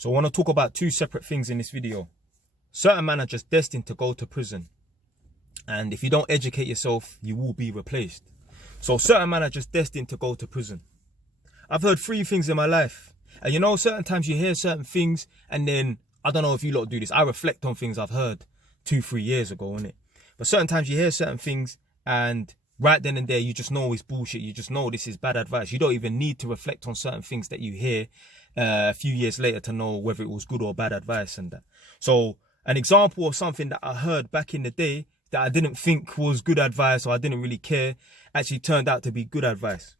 So I want to talk about two separate things in this video. Certain men are just destined to go to prison. And if you don't educate yourself, you will be replaced. So certain men are just destined to go to prison. I've heard three things in my life. And you know, certain times you hear certain things and then, I don't know if you lot do this, I reflect on things I've heard 2-3 years ago, innit? But certain times you hear certain things and right then and there, you just know it's bullshit. You just know this is bad advice. You don't even need to reflect on certain things that you hear a few years later to know whether it was good or bad advice and that. So an example of something that I heard back in the day that I didn't think was good advice or I didn't really care actually turned out to be good advice.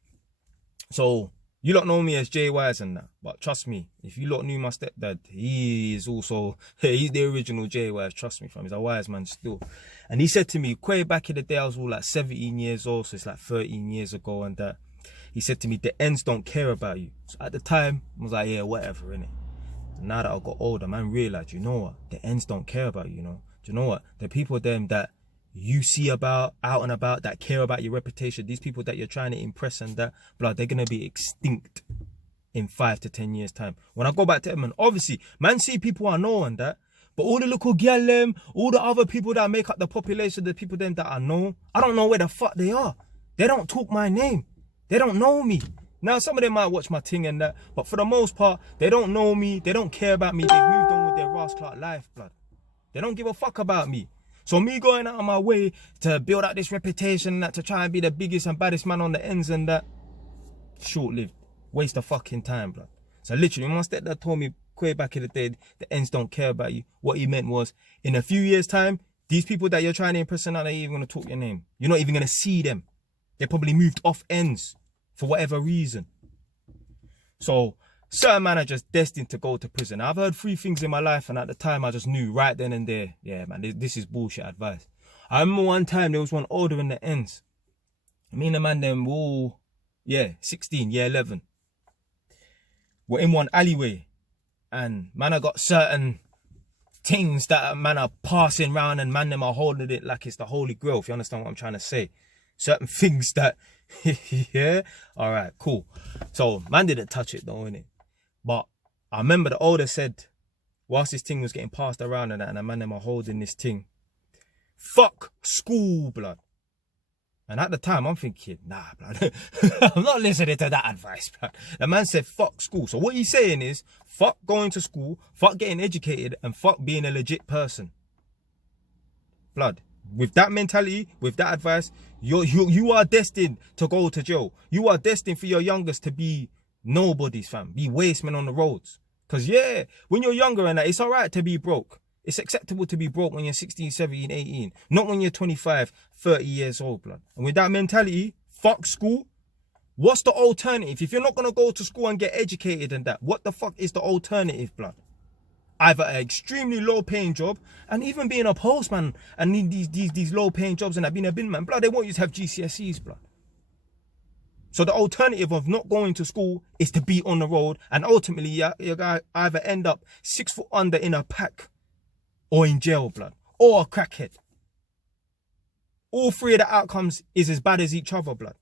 So you lot know me as Jay Wise and that, but trust me, if you lot knew my stepdad, he is also, he's the original Jay Wise, trust me fam, he's a wise man still. And he said to me, way back in the day, I was all like 17 years old, so it's like 13 years ago and that. He said to me, the ends don't care about you. So at the time, I was like, yeah, whatever, innit? Now that I got older, man, realized, you know what? The ends don't care about you, you know? Do you know what? The people them that you see about, out and about, that care about your reputation, these people that you're trying to impress and that, blood, they're going to be extinct in 5 to 10 years time. When I go back to Edmund, obviously, man see people I know and that, but all the little girl them, all the other people that make up the population, the people them that I know, I don't know where the fuck they are. They don't talk my name. They don't know me. Now, some of them might watch my thing and that, but for the most part, they don't know me. They don't care about me. They've moved on with their rascal life, blood. They don't give a fuck about me. So me going out of my way to build up this reputation and that, to try and be the biggest and baddest man on the ends and that, short-lived. Waste of fucking time, blood. So literally, my stepdad told me way back in the day, the ends don't care about you. What he meant was, in a few years' time, these people that you're trying to impress are not even going to talk your name. You're not even going to see them. They probably moved off ends for whatever reason. So certain men are just destined to go to prison. I've heard 3 things in my life, and at the time I just knew right then and there, yeah man, this is bullshit advice. I remember one time there was one older in the ends. Me and the man them all, 16, year 11. We're in one alleyway, and man, I got certain things that man are passing around, and man them are holding it like it's the Holy Grail, if you understand what I'm trying to say. Certain things that, yeah, all right, cool. So man didn't touch it though, innit? But I remember the older said, whilst this thing was getting passed around and that, and the man them are holding this thing, fuck school, blood. And at the time, I'm thinking, nah, blood, I'm not listening to that advice, blood. The man said, fuck school. So what he's saying is, fuck going to school, fuck getting educated, and fuck being a legit person. Blood, with that mentality, with that advice, you are destined to go to jail. You are destined for your youngest to be nobodies, fam. Be wastemen on the roads. Because, yeah, when you're younger and that, it's all right to be broke. It's acceptable to be broke when you're 16, 17, 18. Not when you're 25, 30 years old, blood. And with that mentality, fuck school. What's the alternative? If you're not going to go to school and get educated and that, what the fuck is the alternative, blood? Either an extremely low-paying job, and even being a postman and need these low-paying jobs and that, being a bin man, blood, they want you to have GCSEs, blood. So the alternative of not going to school is to be on the road, and ultimately you're going to either end up 6 foot under in a pack or in jail, blood, or a crackhead. All 3 of the outcomes is as bad as each other, blood.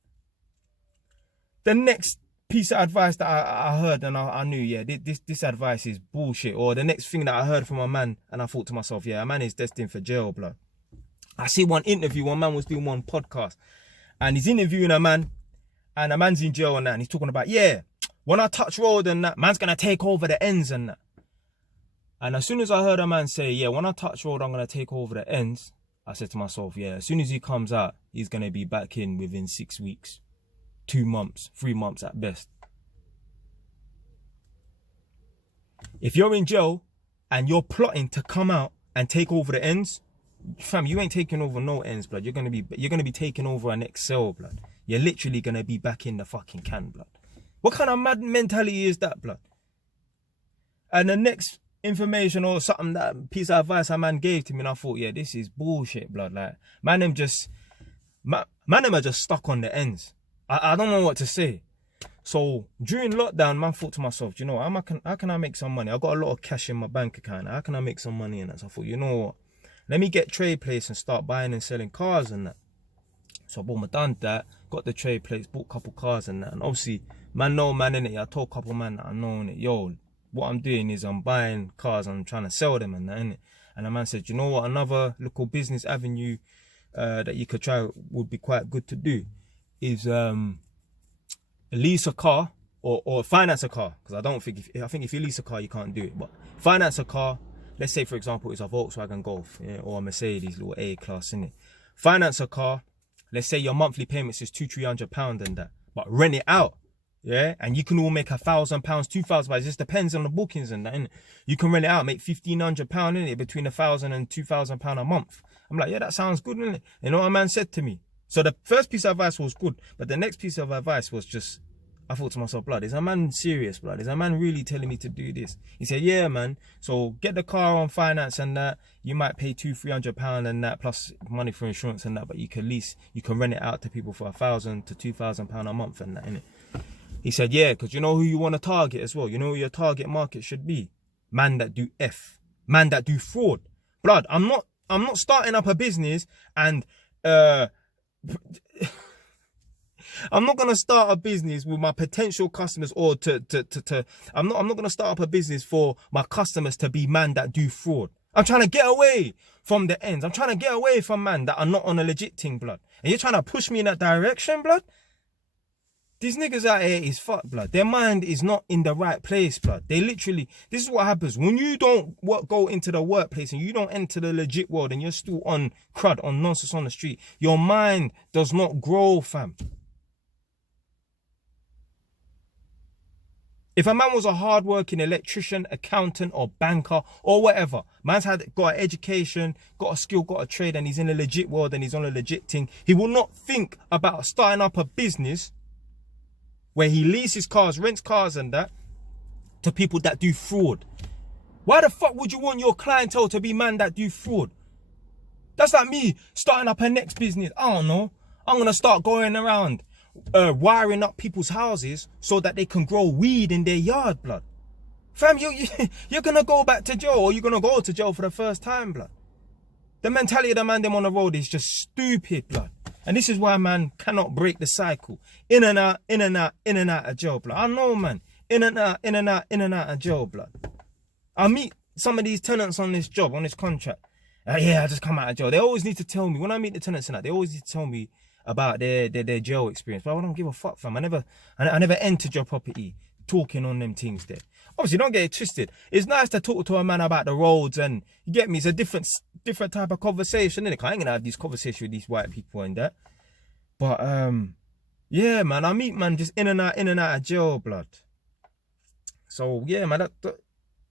The next piece of advice that I heard and I knew, yeah, this advice is bullshit. Or the next thing that I heard from a man and I thought to myself, yeah, a man is destined for jail, blood. I see one interview, one man was doing one podcast and he's interviewing a man and a man's in jail and that, and he's talking about, yeah, when I touch road and that, man's going to take over the ends and that. And as soon as I heard a man say, yeah, when I touch road, I'm going to take over the ends, I said to myself, yeah, as soon as he comes out, he's going to be back in within 6 weeks. 2 months, 3 months at best. If you're in jail and you're plotting to come out and take over the ends, fam, you ain't taking over no ends, blood. You're gonna be taking over an Excel, blood. You're literally gonna be back in the fucking can, blood. What kind of mad mentality is that, blood? And the next information or something, that piece of advice a man gave to me, and I thought, yeah, this is bullshit, blood. Like, man, them are just stuck on the ends. I don't know what to say. So during lockdown, man, thought to myself, you know, how can I make some money? I got a lot of cash in my bank account. How can I make some money in that? So I thought, you know what? Let me get trade place and start buying and selling cars and that. So boom, I done that. Got the trade place, bought a couple cars and that. And obviously, man, no man in it. I told a couple man that I know in it, yo, what I'm doing is I'm buying cars and I'm trying to sell them and that, innit? And the man said, you know what, another little business avenue that you could try would be quite good to do is lease a car or finance a car. Because I think if you lease a car, you can't do it. But finance a car, let's say for example, it's a Volkswagen Golf, yeah, or a Mercedes little A class, innit? Finance a car, let's say your monthly payments is £200-300 and that, but rent it out. Yeah, and you can all make £1,000, £2,000. It just depends on the bookings and that, innit? You can rent it out, make £1,500 in it, between £1,000 and £2,000 a month. I'm like, yeah, that sounds good, innit? You know what a man said to me? So the first piece of advice was good, but the next piece of advice was just, I thought to myself, blood, is a man serious, blood? Is a man really telling me to do this? He said, yeah, man. So get the car on finance and that. You might pay £200-300 and that, plus money for insurance and that, but you can rent it out to people for £1,000 to £2,000 a month and that, innit? He said, yeah, because you know who you want to target as well. You know who your target market should be. Man that do man that do fraud. Blood, I'm not starting up a business and I'm not gonna start a business with my potential customers or I'm not gonna start up a business for my customers to be man that do fraud. I'm trying to get away from the ends. I'm trying to get away from man that are not on a legit thing, blood. And you're trying to push me in that direction, blood? These niggas out here is fucked, blood. Their mind is not in the right place, blood. They literally, this is what happens. When you don't go into the workplace and you don't enter the legit world and you're still on crud, on nonsense on the street, your mind does not grow, fam. If a man was a hard-working electrician, accountant or banker or whatever, man's got an education, got a skill, got a trade, and he's in a legit world and he's on a legit thing, he will not think about starting up a business where he leases cars, rents cars and that to people that do fraud. Why the fuck would you want your clientele to be man that do fraud? That's like me starting up a next business. I don't know. I'm going to start going around wiring up people's houses so that they can grow weed in their yard, blood. Fam, you're going to go back to jail, or you're going to go to jail for the first time, blood. The mentality of the man them on the road is just stupid, blood. And this is why man cannot break the cycle. In and out, in and out, in and out of jail, blood. I know, man. In and out, in and out, in and out of jail, blood. I meet some of these tenants on this job, on this contract. Yeah, I just come out of jail. They always need to tell me, when I meet the tenants and that, they always need to tell me about their jail experience. But I don't give a fuck, fam. I never entered your property talking on them things there. Obviously, don't get it twisted. It's nice to talk to a man about the roads, and you get me, it's a different type of conversation, innit? I ain't gonna have these conversations with these white people and that. But yeah, man, I meet man just in and out of jail, blood. So yeah, man,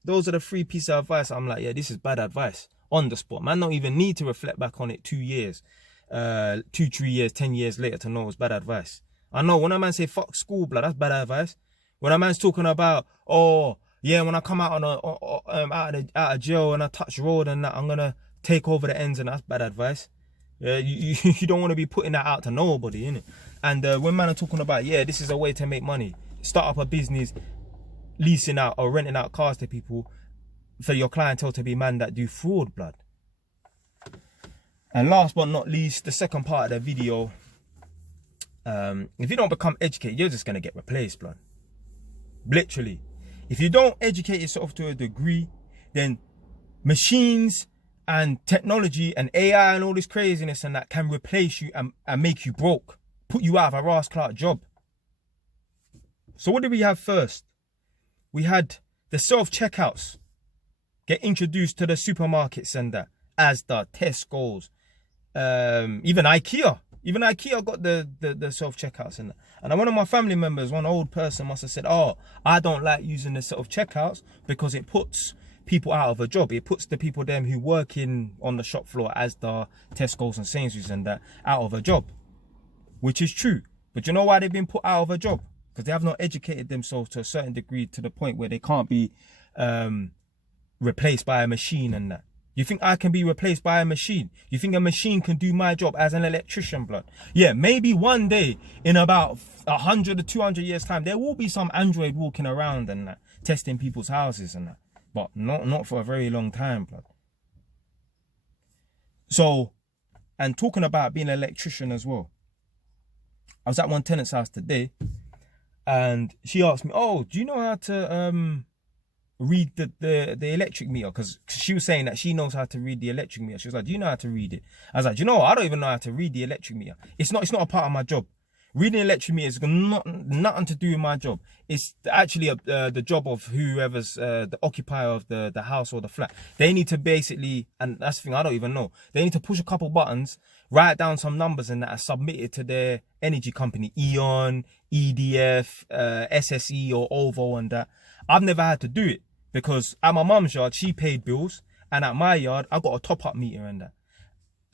those are the 3 pieces of advice. I'm like, yeah, this is bad advice on the spot. Man, don't even need to reflect back on it 2 years, 2, 3 years, 10 years later to know it was bad advice. I know when a man say fuck school, blood, that's bad advice. When a man's talking about, oh yeah, when I come out out of jail and I touch road and that, I'm gonna take over the ends, and that's bad advice. Yeah, you don't want to be putting that out to nobody, innit? And when man are talking about, yeah, this is a way to make money, start up a business, leasing out or renting out cars to people for your clientele to be man that do fraud, blood. And last but not least, the second part of the video, if you don't become educated, you're just gonna get replaced, blood. Literally. If you don't educate yourself to a degree, then machines and technology and AI and all this craziness and that can replace you and make you broke, put you out of a Ross Clark job. So what did we have first? We had the self-checkouts get introduced to the supermarkets and that, Asda, Tesco's, even IKEA. Even IKEA got the self-checkouts in there. And one of my family members, one old person, must have said, oh, I don't like using the self-checkouts because it puts people out of a job. It puts the people them who work on the shop floor, Asda, Tesco's and Sainsbury's and that, out of a job. Which is true. But you know why they've been put out of a job? Because they have not educated themselves to a certain degree to the point where they can't be replaced by a machine and that. You think I can be replaced by a machine? You think a machine can do my job as an electrician, blood? Yeah, maybe one day in about 100 or 200 years time, there will be some android walking around and that, testing people's houses and that. But not for a very long time, blood. So, and talking about being an electrician as well. I was at one tenant's house today and she asked me, oh, do you know how to read the electric meter, because she was saying that she knows how to read the electric meter. She was like, do you know how to read it? I was like, do you know what? I don't even know how to read the electric meter. It's not a part of my job. Reading electric meter is nothing to do with my job. It's actually the job of whoever's the occupier of the house or the flat. They need to basically, and that's the thing, I don't even know. They need to push a couple buttons, write down some numbers, and that are submitted to their energy company, Eon, EDF, SSE or OVO and that. I've never had to do it because at my mum's yard, she paid bills, and at my yard, I got a top-up meter and that.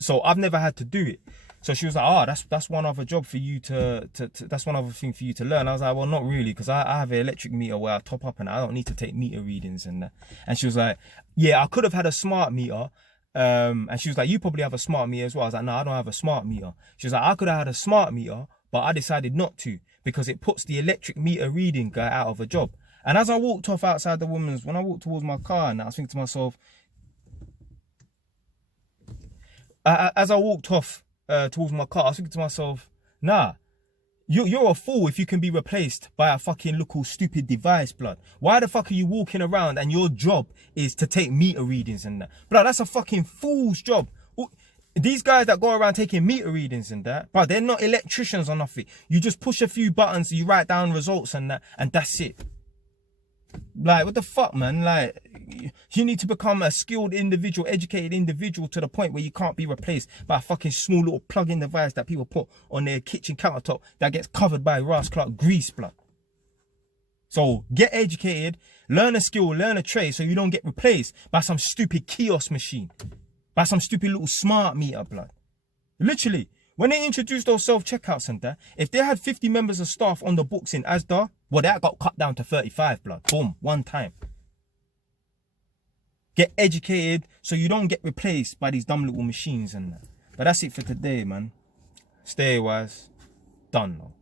So I've never had to do it. So she was like, oh, that's one other job for you that's one other thing for you to learn. I was like, well, not really, because I have an electric meter where I top up and I don't need to take meter readings and that. And she was like, yeah, I could have had a smart meter. And she was like, you probably have a smart meter as well. I was like, no, I don't have a smart meter. She was like, I could have had a smart meter, but I decided not to because it puts the electric meter reading guy out of a job. And as I walked off outside the woman's, when I walked towards my car, and I was thinking to myself, as I walked off towards my car, I was thinking to myself, nah, you're a fool if you can be replaced by a fucking little stupid device, blood. Why the fuck are you walking around and your job is to take meter readings and that? Blood, that's a fucking fool's job. These guys that go around taking meter readings and that, bro, they're not electricians or nothing. You just push a few buttons, you write down results and that, and that's it. Like, what the fuck, man? Like, you need to become a skilled individual, educated individual to the point where you can't be replaced by a fucking small little plug-in device that people put on their kitchen countertop that gets covered by Ross Clark grease, blood. So get educated, learn a skill, learn a trade, so you don't get replaced by some stupid kiosk machine, by some stupid little smart meter, blood. Literally, when they introduced those self-checkouts and that, if they had 50 members of staff on the books in Asda, well, that got cut down to 35, blood. Boom, one time. Get educated so you don't get replaced by these dumb little machines and that. But that's it for today, man. Stay wise. Done, though.